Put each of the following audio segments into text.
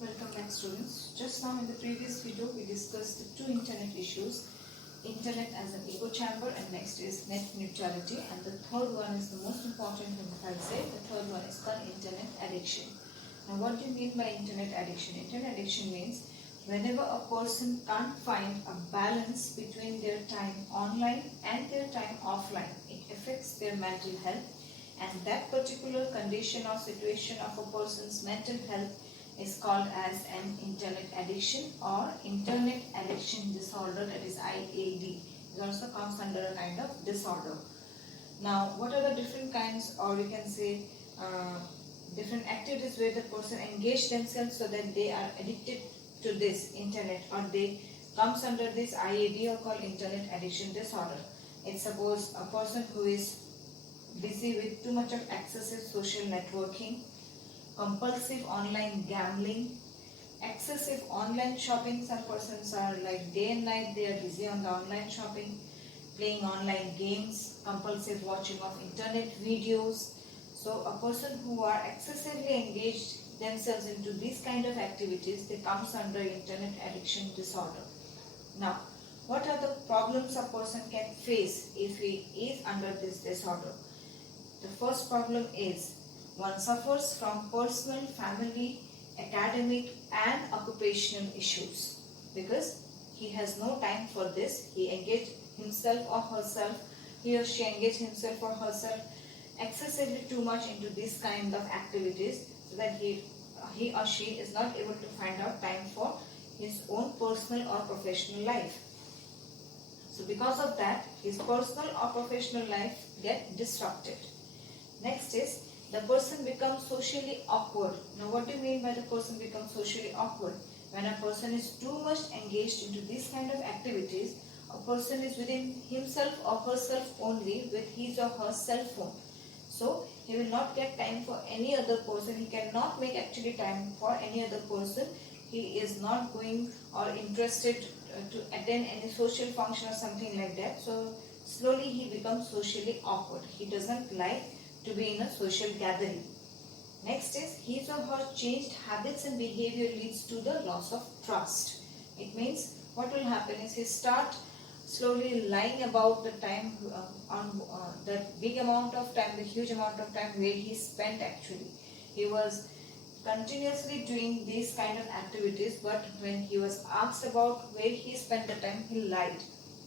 Welcome back, students. Just now in the previous video we discussed the two internet issues, internet as an echo chamber, and next is net neutrality, and the third one is the most important one. I'll say the third one is called internet addiction. Now what do you mean by internet addiction? Internet addiction means whenever a person can't find a balance between their time online and their time offline, it affects their mental health, and that particular condition or situation of a person's mental health is called as an internet addiction or internet addiction disorder, that is IAD. It also comes under a kind of disorder. Now, what are the different kinds, or you can say different activities where the person engage themselves so that they are addicted to this internet, or they comes under this IAD or called internet addiction disorder? It's suppose a person who is busy with too much of excessive social networking, compulsive online gambling, excessive online shopping. Some persons are like day and night they are busy on the online shopping, playing online games, compulsive watching of internet videos. So a person who are excessively engaged themselves into these kind of activities, they comes under internet addiction disorder. Now, what are the problems a person can face if he is under this disorder? The first problem is one suffers from personal, family, academic and occupational issues, because he has no time for this. He engaged himself or herself, he or she engaged himself or herself excessively too much into this kind of activities, so that he or she is not able to find out time for his own personal or professional life. So because of that, his personal or professional life get disrupted. Next is the person becomes socially awkward. Now what do you mean by the person becomes socially awkward? When a person is too much engaged into these kind of activities, a person is within himself or herself only with his or her cell phone. So he will not get time for any other person. He cannot make actually time for any other person. He is not going or interested to attend any social function or something like that. So slowly he becomes socially awkward. He doesn't like to be in a social gathering. Next is his or her changed habits and behavior leads to the loss of trust. It means what will happen is he start slowly lying about the time on that big amount of time, the huge amount of time where he spent actually. He was continuously doing these kind of activities, but when he was asked about where he spent the time, he lied.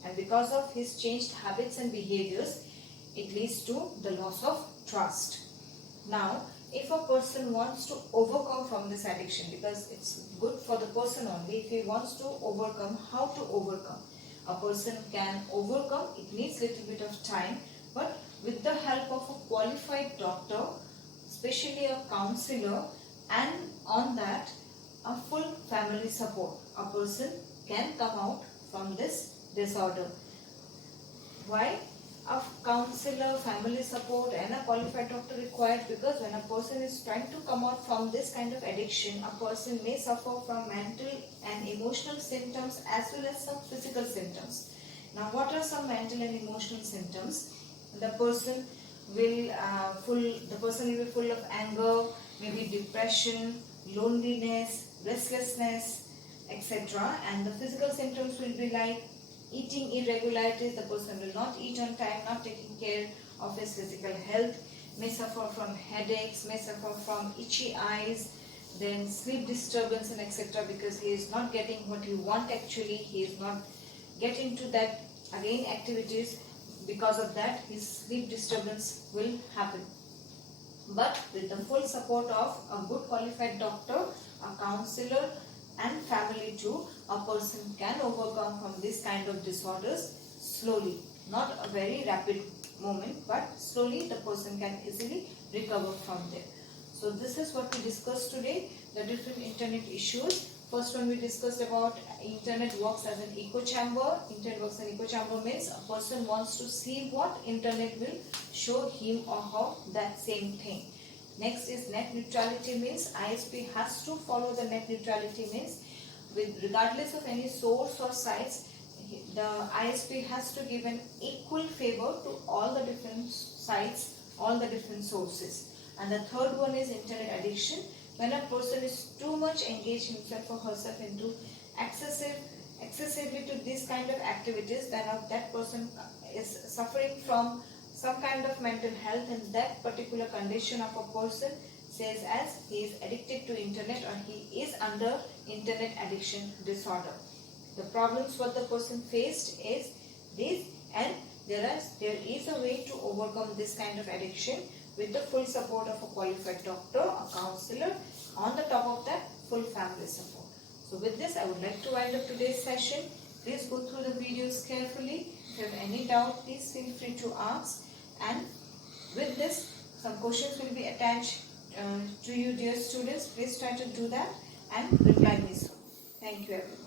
And because of his changed habits and behaviors, it leads to the loss of trust. Now, if a person wants to overcome from this addiction, because it's good for the person only, if he wants to overcome, how to overcome? A person can overcome, it needs little bit of time, but with the help of a qualified doctor, especially a counselor, and on that, a full family support, a person can come out from this disorder. Why? A counselor, family support and a qualified doctor required, because when a person is trying to come out from this kind of addiction, a person may suffer from mental and emotional symptoms as well as some physical symptoms. Now what are some mental and emotional symptoms? The person will be full of anger, maybe depression, loneliness, restlessness, etc. And the physical symptoms will be like eating irregularities. The person will not eat on time, not taking care of his physical health, may suffer from headaches, may suffer from itchy eyes, then sleep disturbance and etc. because he is not getting what he want actually, he is not getting to that again activities. Because of that, his sleep disturbance will happen. But with the full support of a good qualified doctor, a counselor and family too, a person can overcome from this kind of disorders slowly. Not a very rapid moment, but slowly the person can easily recover from there. So this is what we discussed today, the different internet issues. First one we discussed about internet works as an echo chamber. Internet works as an echo chamber means a person wants to see what internet will show him or her that same thing. Next is net neutrality means ISP has to follow the net neutrality means regardless of any source or sites, the ISP has to give an equal favor to all the different sites, all the different sources. And the third one is internet addiction. When a person is too much much engage himself or herself into excessively to this kind of activities, then that person is suffering from some kind of mental health, and that particular condition of a person says as he is addicted to internet or he is under internet addiction disorder. The problems what the person faced is this, and there is a way to overcome this kind of addiction with the full support of a qualified doctor, a counselor, on the top of that full family support. So with this I would like to wind up today's session. Please go through the videos carefully. If you have any doubt, please feel free to ask, and with this some questions will be attached to you dear students. Please try to do that and reply me soon. Thank you everyone.